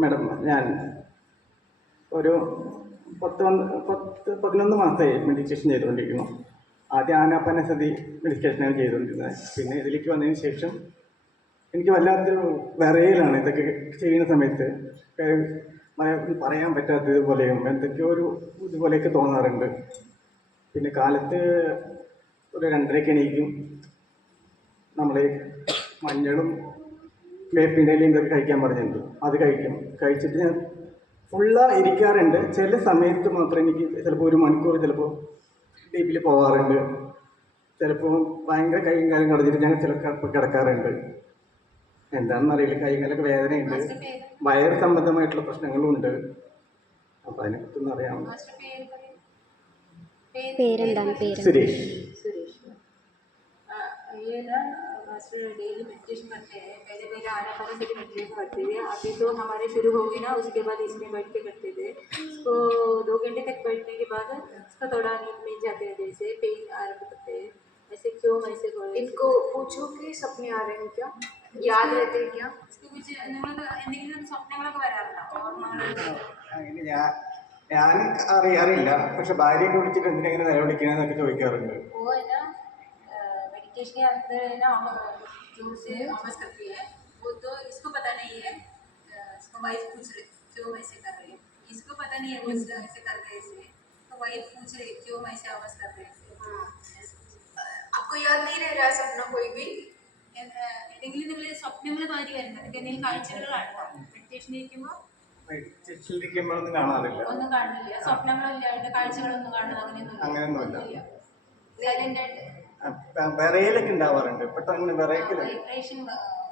Madam, ഞാൻ ഒരു 11 മാസമായി മെഡിറ്റേഷൻ ചെയ്തുകൊണ്ടിരിക്കുന്നു. ആദ്യം ആനാപാനസതി മെഡിറ്റേഷനാണ് ചെയ്തുകൊണ്ടിരുന്നത്. പിന്നെ ഇതിലേക്ക് വന്നതിന് ശേഷം എനിക്ക് വല്ലാത്തൊരു വിറയലാണ് ഇതൊക്കെ ചെയ്യുന്ന സമയത്ത്. പറയാൻ പറ്റാത്തതുപോലെയും എന്തൊക്കെയോ ഒരു ഇതുപോലെയൊക്കെ തോന്നാറുണ്ട്. പിന്നെ കാലത്ത് ഒരു 2:30 എണീക്കും. നമ്മൾ മഞ്ഞളും വേപ്പിൻ്റെ ഇലയും ഇതൊക്കെ കഴിക്കാൻ പറഞ്ഞിട്ടുണ്ട്. അത് കഴിച്ചിട്ട് ഞാൻ ഇരിക്കാറുണ്ട്. ചില സമയത്ത് മാത്രം എനിക്ക് ചിലപ്പോൾ 1 മണിക്കൂർ ചിലപ്പോൾ ഡീപ്പിൽ പോകാറുണ്ട്. ചിലപ്പോൾ ഭയങ്കര കൈയും കാലും കടഞ്ഞിട്ട് ഞാൻ ചിലപ്പോൾ കിടക്കാറുണ്ട്. എന്താണെന്ന് അറിയില്ല, കൈയും കാലൊക്കെ വേദനയുണ്ട്, വയറ് സംബന്ധമായിട്ടുള്ള പ്രശ്നങ്ങളും ഉണ്ട്. അപ്പം അതിനെക്കുറിച്ചൊന്നും അറിയാമോ? സുരേഷ്. ये ना मास्टर डेली मेडिटेशन करते हैं. पहले आनापानसती मेडिटेशन करते थे. अभी तो हमारे शुरू हो गए ना, उसके बाद इसमें बैठ के करते थे. तो 2 घंटे तक बैठने के बाद उसका थोड़ा नींद में जाते हैं, जैसे पेन आरंभ करते हैं. ऐसे क्यों ऐसे इनको पूछो कि सपने आ रहे हैं क्या, याद रहते हैं क्या? इसके कुछ എന്തെങ്കിലും സ്വപ്നങ്ങളൊക്കെ വരാറുണ്ടോ? ഞാൻ അറിയാറില്ല, പക്ഷെ ഭാര്യയൊക്കെ വിളിച്ചിട്ട് എന്തിനെങ്ങനെ നിലവിളിക്കണമെന്നൊക്കെ ചോദിക്കാറുണ്ട്. मेडिटेशन के अंदर है ना जोर से आवाज़ करती है, वो तो इसको पता नहीं है. इसको वाइफ पूछ रही क्यों ऐसे कर रही है, इसको पता नहीं है वो ऐसे कर रहे ऐसे. तो वाइफ पूछ रही क्यों ऐसे आवाज़ कर रहे ऐसे. आपको याद नहीं रह रहा है सपना कोई भी? ഏതെങ്കിലും നിങ്ങൾ സ്വപ്നങ്ങൾ മാറി വരുന്നത് എന്തെങ്കിലും കാഴ്ചകൾ കാണുമോ? മെഡിറ്റേഷൻ ഇരിക്കുമ്പോൾ ഒന്നും കാണാറില്ല, ഒന്നും കാണുന്നില്ല. സ്വപ്നങ്ങളില്ലാണ്ട് കാഴ്ചകളൊന്നും കാണുന്നത് അങ്ങനെയൊന്നുമില്ല. സൈലന്റ് ആയിട്ട് വിറയലൊക്കെ ഉണ്ടാവാറുണ്ട്. പെട്ടെന്ന് വിറയല്. वाइब्रेशन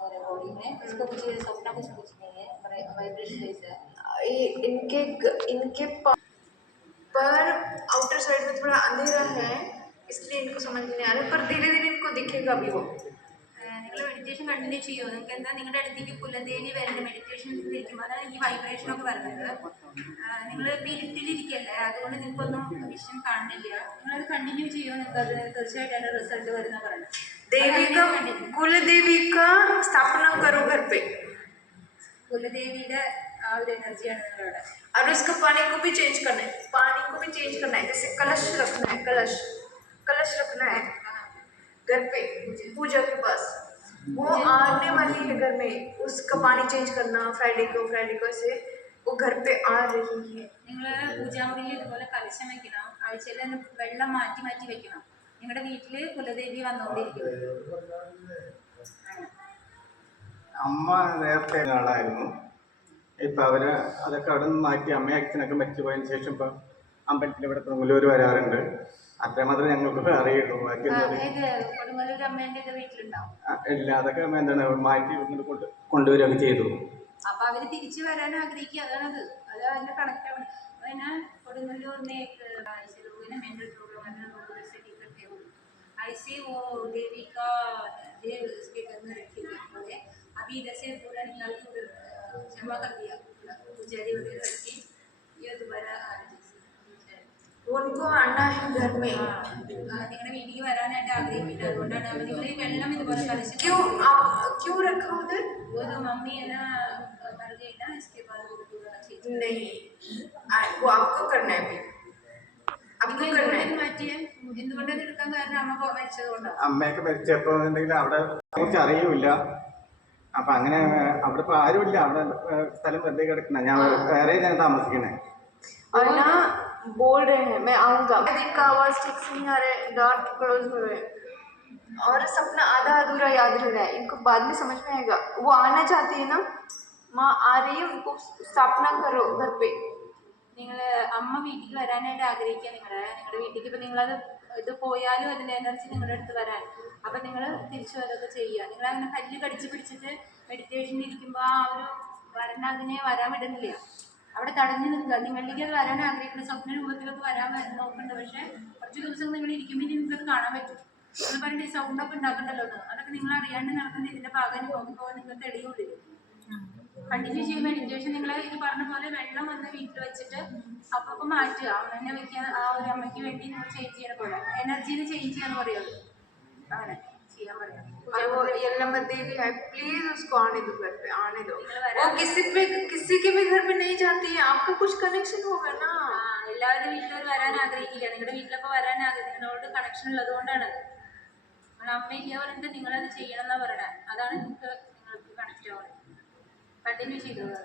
हो रहा बॉडी में, इसको कुछ सपना कुछ नहीं है, वाइब्रेशन जैसा. इनके पर आउटर साइड में थोड़ा अंधेरा है, इसलिए इनको समझ नहीं आ रहा, पर धीरे धीरे इनको दिखेगा भी वो. നിങ്ങൾ മെഡിറ്റേഷൻ കണ്ടിന്യൂ ചെയ്യുമോ? നിങ്ങൾക്ക് എന്താ നിങ്ങളുടെ അടുത്തേക്ക് കുലദേവി വരുന്നത് മെഡിറ്റേഷൻ ഇരിക്കുമ്പോൾ അതാണ് ഈ വൈബ്രേഷനൊക്കെ വരുന്നത്. നിങ്ങൾ ഇരുട്ടിലിരിക്കല്ലേ, അതുകൊണ്ട് നിങ്ങൾക്കൊന്നും വിഷൻ കാണുന്നില്ല. നിങ്ങളത് കണ്ടിന്യൂ ചെയ്യുമോ? നിങ്ങൾക്ക് അത് തീർച്ചയായിട്ടും അതിൻ്റെ റിസൾട്ട് വരുന്ന പറയുന്നത്. कुलदेवी का स्थापना करो घर पे. കുലദേവിയുടെ ആ ഒരു എനർജിയാണ് നിങ്ങളുടെ. और उसका पानी को भी चेंज करना है, पानी को भी चेंज करना है. जैसे कलश रखना है, कलश रखना है घर पे पूजा के पास. वो आने वाली है घर में, उसका पानी चेंज करना. फ्राइडे को ऐसे वो घर पे आ रही है. നിങ്ങൾ പൂജാമുറിയിൽ ഇതുപോലെ കലശം വെക്കണം. ആഴ്ചയിൽ വെള്ളം മാറ്റി മാറ്റി വെക്കണം. നിങ്ങളുടെ വീട്ടിൽ കുലദേവി വന്നുകൊണ്ടിരിക്കും. അമ്മ നേരത്തെ ആളായിരുന്നു. ഇപ്പം അവര് അതൊക്കെ അവിടെ നിന്ന് മാറ്റി അമ്മയും അച്ഛനൊക്കെ മരിച്ചു പോയതിന് ശേഷം ഇപ്പം അമ്പലത്തിൽ ഇവിടെ കൊടുങ്ങല്ലൂർ വരാറുണ്ട്. അത്രമാത്രം ഞങ്ങൾക്ക് അറിയുള്ളൂ. കൊടുങ്ങല്ലൂർ അമ്മേൻ്റെ വീട്ടിലുണ്ടാവും. ഇല്ല, അതൊക്കെ എന്താണ് മാറ്റി കൊണ്ടുവരികയൊക്കെ ചെയ്തു. അപ്പൊ അവര് തിരിച്ചു വരാൻ ആഗ്രഹിക്കുക. അതാണത് അതിന്റെ കണക്റ്റാണ്. പിന്നെ കൊടുങ്ങല്ലൂർ में ऐसे लोग हैं ना, मेंटल प्रॉब्लम है ना, लोग ऐसे ठीक करते हैं. ऐसे वो देवी का देव उसके घर में रखी हुई है. अभी इधर से पूरा निकाल के उधर जमा कर दिया, पुजारी वगैरह रखी. ये दोबारा आ रही उनको आना है घर में. നിങ്ങളുടെ വീട്ടിൽ വരാനായിട്ട് ആഗ്രഹിക്കുന്നത്. അതുകൊണ്ടാണ് നിങ്ങൾ ഈ വെള്ളം ഇതുപോലെ കളിച്ച്. क्यों रखा उधर? वो तो मम्मी है ना मर गई ना, इसके बाद वो पूरा नहीं, वो आपको करना है. अभी आपको करना है. മാറ്റിയേ എന്തുകൊണ്ടത് എടുക്കാൻ കാരണം അമ്മ മരിച്ചതുകൊണ്ടാണ്. അമ്മയൊക്കെ മരിച്ചപ്പോൾ അവിടെ കുറിച്ച് അറിയൂല. അപ്പം അങ്ങനെ അവിടെ ഇപ്പോൾ ആരുമില്ല. അവിടെ സ്ഥലം വെറുതെ കിടക്കണ. ഞാൻ വേറെ താമസിക്കണേ. और ना बोल रहे हैं मैं आऊँगा. का आवाज़ ठीक से नहीं आ रहा है, दांत क्लोज हो रहे हैं और सपना आधा अधूरा याद रह रहा है. इनको बाद में समझ में आएगा. वो आना चाहती है ना, माँ आ रही है, उनको स्थापना करो घर पे. നിങ്ങൾ അമ്മ വീട്ടിൽ വരാനായിട്ട് ആഗ്രഹിക്കുക. നിങ്ങളുടെ വീട്ടിലേക്ക് ഇപ്പം നിങ്ങളത് ഇത് പോയാലും അതിൻ്റെ എനർജി നിങ്ങളുടെ അടുത്ത് വരാൻ. അപ്പം നിങ്ങൾ തിരിച്ചു അതൊക്കെ ചെയ്യുക. നിങ്ങളങ്ങനെ കല്ല് കടിച്ച് പിടിച്ചിട്ട് മെഡിറ്റേഷനിൽ ഇരിക്കുമ്പോൾ ആ ഒരു അതിനെ വരാൻ വിടുന്നില്ല. അവിടെ തടഞ്ഞു നിൽക്കുക. നിങ്ങളിലേക്ക് അത് വരാൻ ആഗ്രഹിക്കുന്ന സ്വപ്ന രൂപത്തിലൊക്കെ വരാൻ നോക്കുന്നുണ്ട്. പക്ഷേ കുറച്ച് ദിവസം നിങ്ങൾ ഇരിക്കുമ്പോൾ നിങ്ങൾക്കത് കാണാൻ പറ്റും. നിങ്ങൾ പറഞ്ഞിട്ട് സൗണ്ടൊക്കെ ഉണ്ടാക്കണ്ടല്ലോ എന്ന്. അതൊക്കെ നിങ്ങൾ അറിയാണ്ട് നടക്കുന്ന ഇതിൻ്റെ ഭാഗം നോക്കിപ്പോൾ നിങ്ങൾക്ക് തെളിയുള്ളൂ. കണ്ടിന്യൂ ചെയ്യും മെഡിറ്റേഷൻ. നിങ്ങൾ ഇത് പറഞ്ഞ പോലെ വെള്ളം വന്ന് വീട്ടിൽ വെച്ചിട്ട് അപ്പോൾ മാറ്റുക. അവനെ വയ്ക്കാൻ ആ ഒരു അമ്മയ്ക്ക് വേണ്ടി നിങ്ങൾ ചേഞ്ച് ചെയ്യണ പോലെ എനർജീനെ ചേഞ്ച് ചെയ്യാന്ന് പറയുന്നത്. അങ്ങനെ ചെയ്യാൻ പറയാം. और वो यल्लम्मा देवी है, प्लीज उसको आने दो घर पे, आने दो। वो किसी के भी घर पे नहीं जाती है, आपका कुछ कनेक्शन होगा ना। ആ എല്ലാവരും വീട്ടിൽ വരാൻ ആഗ്രഹിക്കില്ല, നിങ്ങളുടെ വീട്ടിലൊക്കെ വരാൻ നിങ്ങളോട് കണക്ഷൻ ഉള്ളത് കൊണ്ടാണ്. നിങ്ങളുടെ അമ്മയില്ല പറഞ്ഞിട്ട് നിങ്ങളത് ചെയ്യണം എന്നാ പറയണേ, അതാണ് നിങ്ങൾക്ക് കണക്റ്റ് ആവുന്നത്. കണ്ടിന്യൂ ചെയ്തത്.